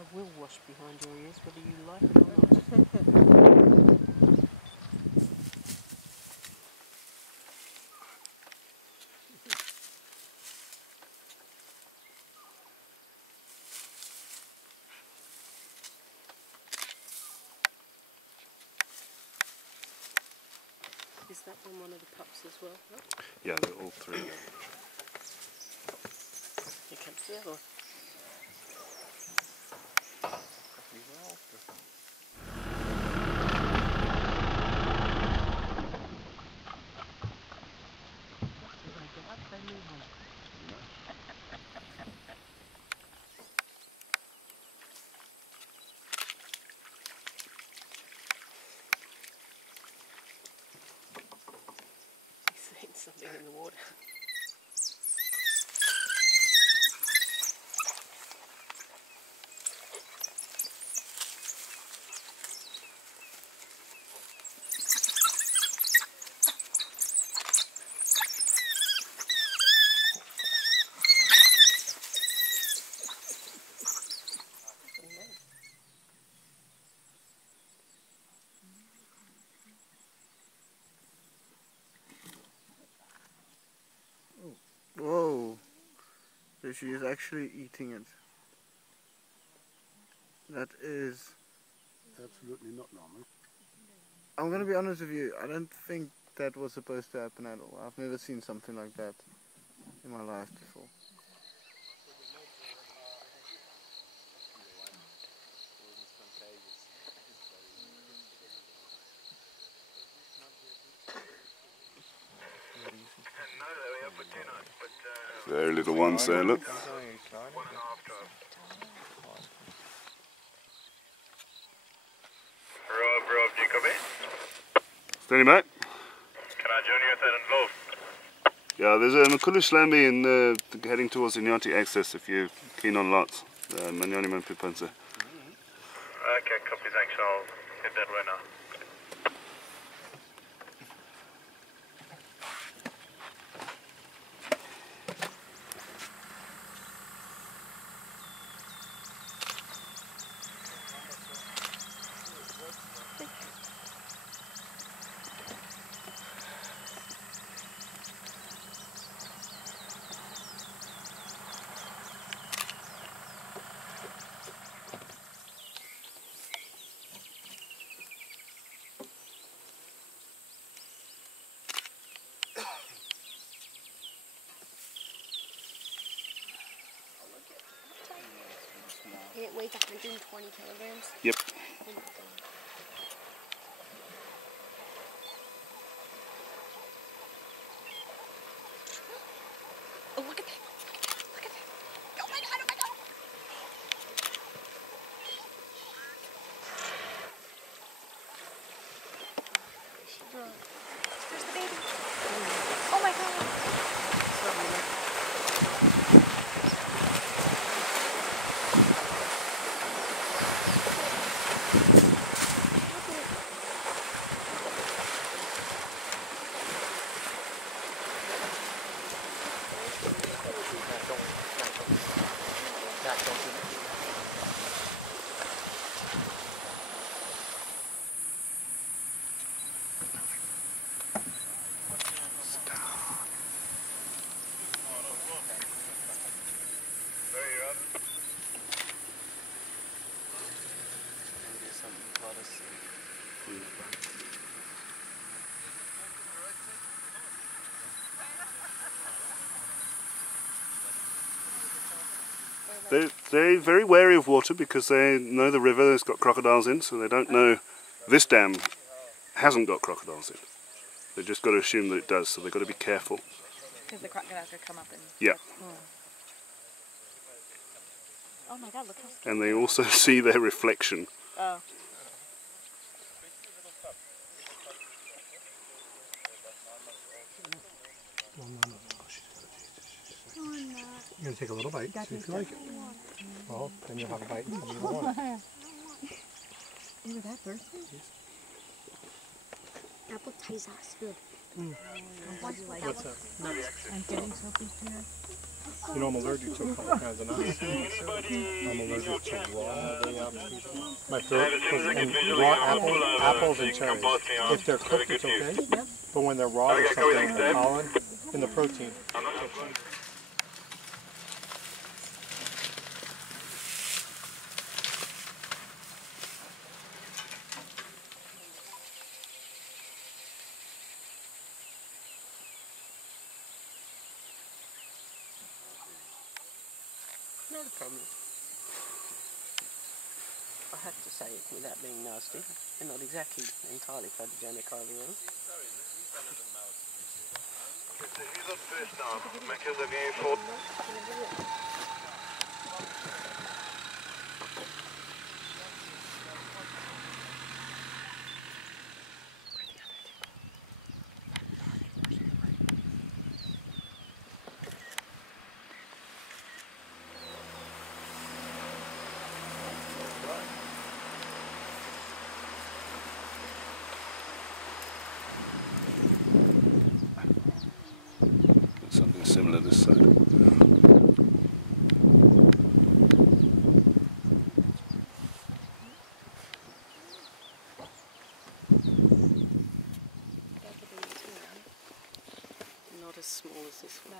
I will wash behind your ears, whether you like it or not. Is that one of the pups as well? No? Yeah, they're all three. Here comes the other one. He's seen something in the water. Whoa! So she is actually eating it. That is absolutely not normal. I'm going to be honest with you, I don't think that was supposed to happen at all. I've never seen something like that in my life before. Very little ones there, look. Rob, do you copy? Standing back. Can I join you at that involved? Yeah, there's a Makulu Slamby in heading towards the Nyanti access if you're keen on lots. Manyani Manpipansa. Okay, copy, thanks. I'll head that way now. It weighs 120 kilograms. Yep. Oh my God. Oh, look at that. Look at that. Oh my God, oh my God. There's the baby. Oh my God. They're very wary of water because they know the river has got crocodiles in, so they don't know this dam hasn't got crocodiles in. They've just got to assume that it does, so they've got to be careful. Because the crocodiles could come up and... Yeah. Oh my God, look how scary. And they also see their reflection. Oh. You're going to take a little bite, see if you like it. Well, then you'll have a bite and tell me you want it. You were that thirsty? Apple tastes good. What's that? I'm getting something here. You know, I'm allergic to a couple kinds of nuts. I'm allergic to raw. My throat and raw apples and cherries. If they're cooked, it's okay. But when they're raw, there's something in the pollen, in the protein. Not a problem. I have to say it without being nasty. They're not exactly entirely photogenic, are they? Something similar this side. Not as small as this one.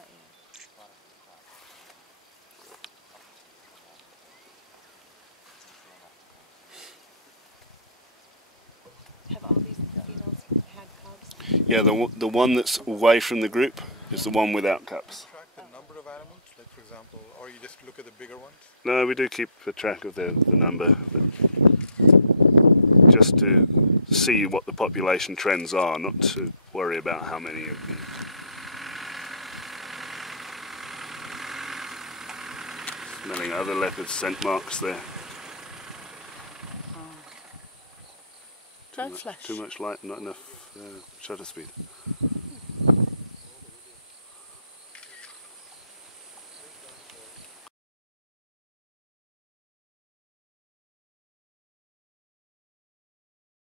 Have all these females had cubs? Yeah, the one that's away from the group is the one without cubs. Track the number of animals, like for example, or you just look at the bigger ones? No, we do keep a track of the number, but just to see what the population trends are, not to worry about how many of them. Smelling other leopard scent marks there. Don't flash. Too much light, not enough shutter speed.